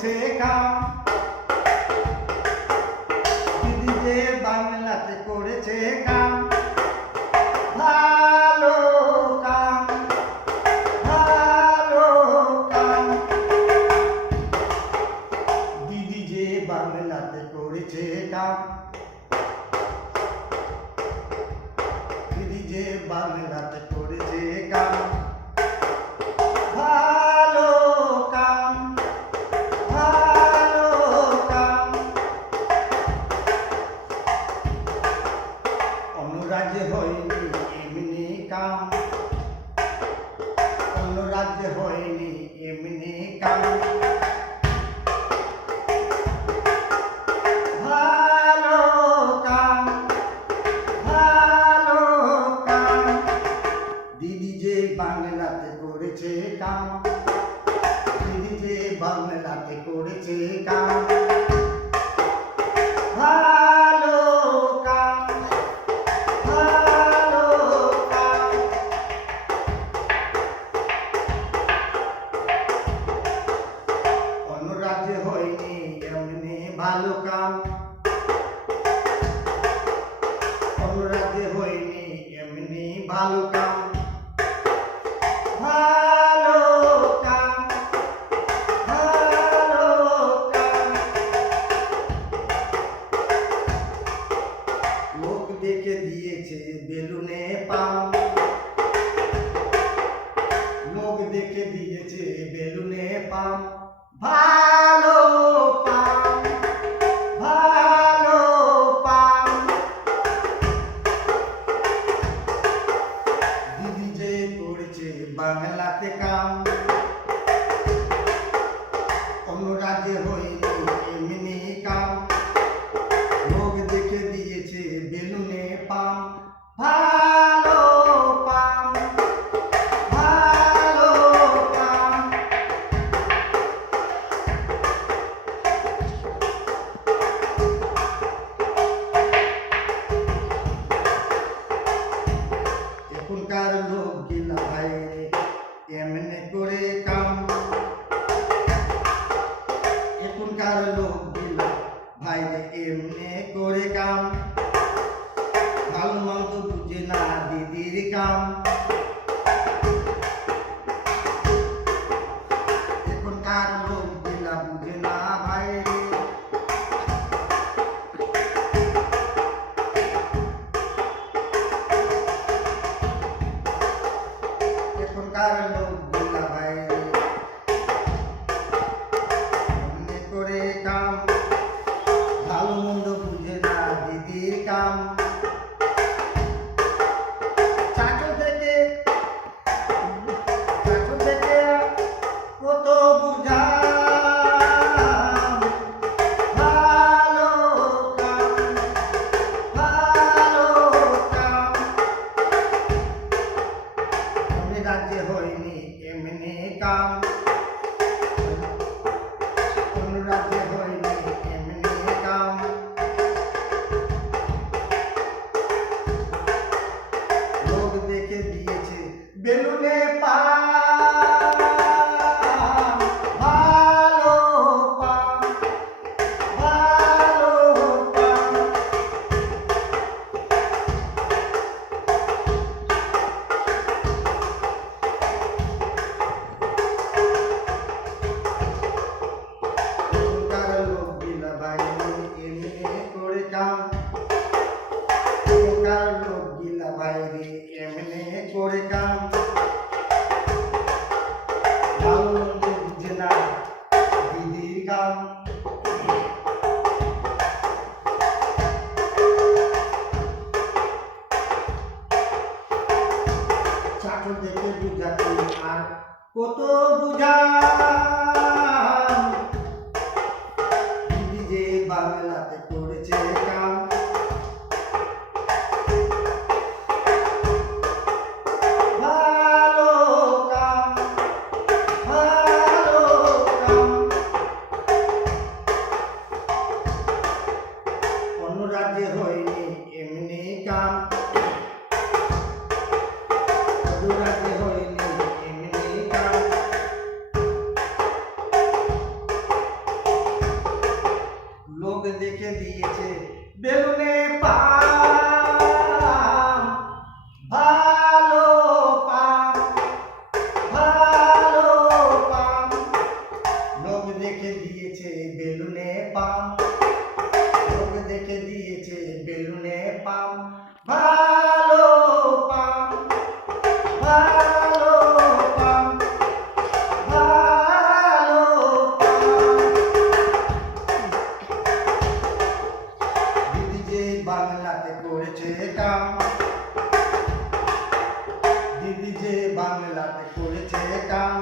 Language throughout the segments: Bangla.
করেছে কাম, দিদি যে বাংলাতে করেছে কাম, ভালো কাম, ভালো কাম। দিদি যে বাংলাতে করেছে কাম, দিদি যে বাংলাতে করেছে কাম, ভালো কাম, ভালো কাম। অন্য রাজ্যে হয়নি এমনি কাম, অন্য রাজ্যে হয়নি এমনি কাম, ভালো কাম, ভালো কাম। দিদি যে বাংলাতে করেছে কাম, দিদি যে বাংলাতে করেছে কাম, ভালো কাম, ভালো কাম। অন্য রাজ্যে হয়নি এমনি ভালো কাম, অন্য রাজ্যে হয়নি এমনি ভালো কাম, ভালো কাম, ভালো কাম। লোক দেখে দিয়েছে বেলুনে পাম, লোক দেখে দিয়েছে বেলুনে পাম, ভালো পাম, ভালো পাম। দিদি যে করেছে বাংলাতে কাম, অন্য রাজ্যে হয়নি এমনি কাম, লোক দেখে দিয়েছে বেলুনে পাম, ভালো পাম, ভালো পাম। এখনকার লোক গিলা ভাই এমনি করে কাম, এখনকার লোক গিলা ভাই এমনি করে কাম, ভালো মন্দ বুঝে না দিদির কাম। এখনকার লোক গিলা বুঝে না ভাই, এখনকার লোক গিলা ভাই এমনি করে কাম, ভালো মন্দ বুঝে না দিদির কাম। চাচু থেকে কত বুঝাম, ভালো কাম, ভালো কাম। অন্য রাজ্যে হয়নি এমনি কাম, অন্য রাজ্যে হয়নি এমনি কাম, লোক দেখে দিয়েছে বেলুনে পাম, ভালো পাম, ভালো পাম। এখনকার লোক গিলা ভাই এমনি করে কাম, এখনকার লোক গিলা ভাই এমনি করে কাম, ভালো মন্দ বুঝে না দিদির কাম। চাকর দেখে বুঝাতে আর কত বুঝাম, দিদি যে বাংলাতে করেছে কাম, ভালো কাম, ভালো কাম। অন্য রাজ্যে হয়নি এমনি কাম, অন্য রাজ্যে হয়নি এমনি কাম, ভালো কাম, ভালো কাম। দিদি যে বাংলাতে করেছে কাম, দিদি যে বাংলাতে করেছে কাম,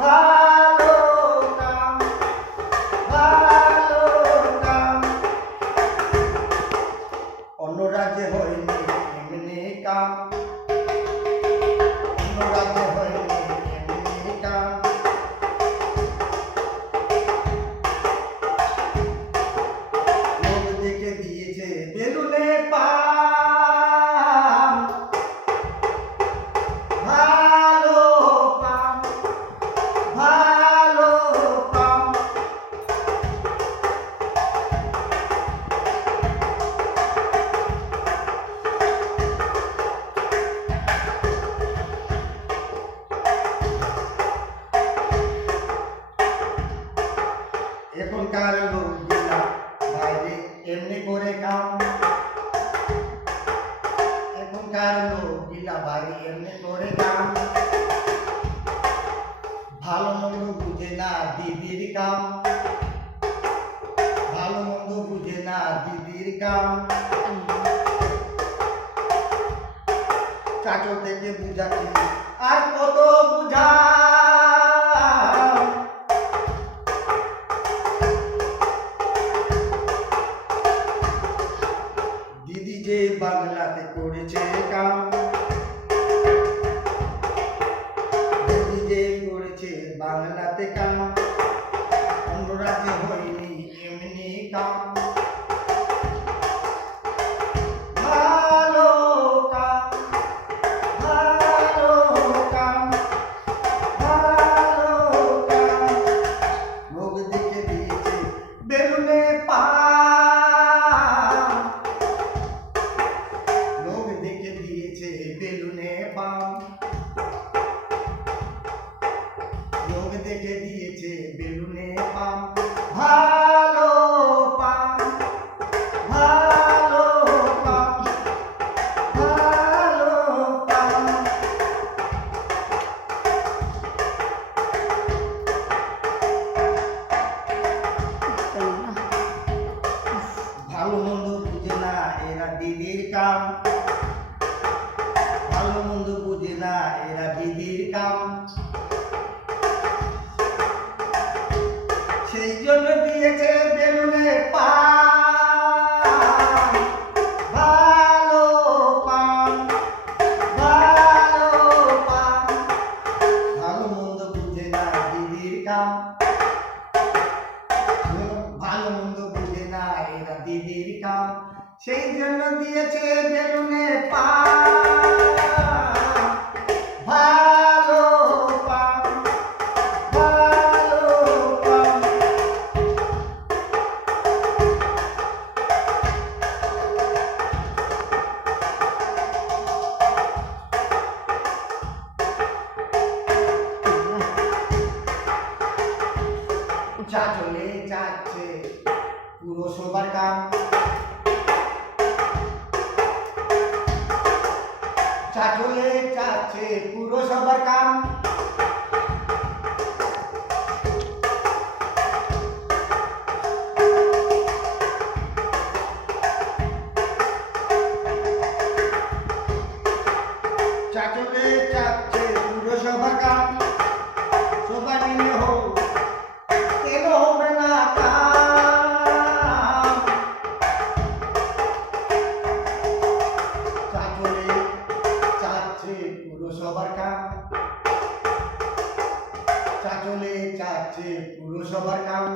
ভালো কাম, ভালো কাম। অন্য রাজ্যে হয়নি এমনি কাম, অন্য রাজ্যে হয়নি এমনি কাম। লোক দেখে দিয়েছে বেলুনে পাম, ভালো কাম, ভালো কাম। এখনকার লোকগুলা বাইরে এমনি করে কাম, এখনকার লোকগুলা বাইরে এমনি করে কাম। ভালো মন্দ বুঝে না দিদির কাম, ভালো মন্দ বুঝে না দিদির কাম। চাটো থেকে বুঝাচ্ছি আর কত বুঝা, দিদি যে বাংলাতে করেছে কাম, দিদি যে করেছে বাংলাতে কাম, অন্য রাজ্যে হয়নি এমনি কাম, ভালো কাম, ভালো কাম, ভালো কাম। লোক দেখে দিয়েছে বেলুনে পাম, লোক দেখে দিয়েছে বেলুনে পাম, লোক দেখে দিয়েছে বেলুনে পাম, ভালো পাম, ভালো পাম, ভালো পাম। ভালো মন্দ বুঝে না এরা দিদির কাম, ভালো মন্দ বুঝে না এরা দিদির কাম। সেই জন্য দিয়েছে বেলুনে পাম, ভালো পাম, ভালো পাম। ভালো মন্দ বুঝে না দিদির কাম, ভালো মন্দ বুঝে না এরা দিদির কাম। সেই জন্য দিয়েছে বেলুনে পাম, ভালো পাম, ভালো পাম। চা চলে যাচ্ছে পুরসভার কাম, চা চলে যাচ্ছে পুরসভার কাম। চা চলে যাচ্ছে পুরসভার কাম, সবাই মিলে হোক কেন হবে না কাম। চা চলে যাচ্ছে পুরসভার কাম, চা চলে যাচ্ছে পুরসভার কাম।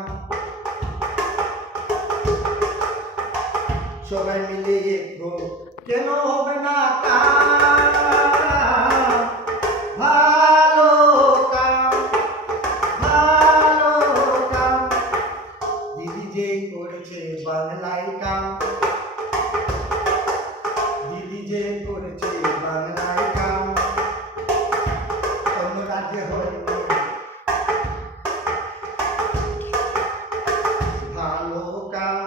সবাই মিলে একটু কেন হবে না কাম, ভালো কাম, ভালো কাম। দিদি যে করেছে বাংলায় কাম, দিদি যে করেছে বাংলায় কাম, অন্য রাজ্যে হয়নি ভালো কাম।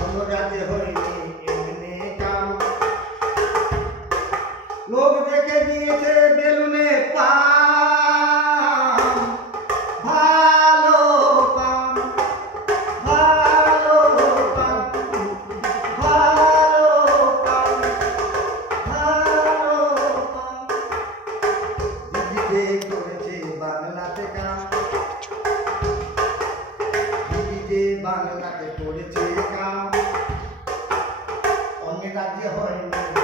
অন্য রাজ্যে রাজি হয়নি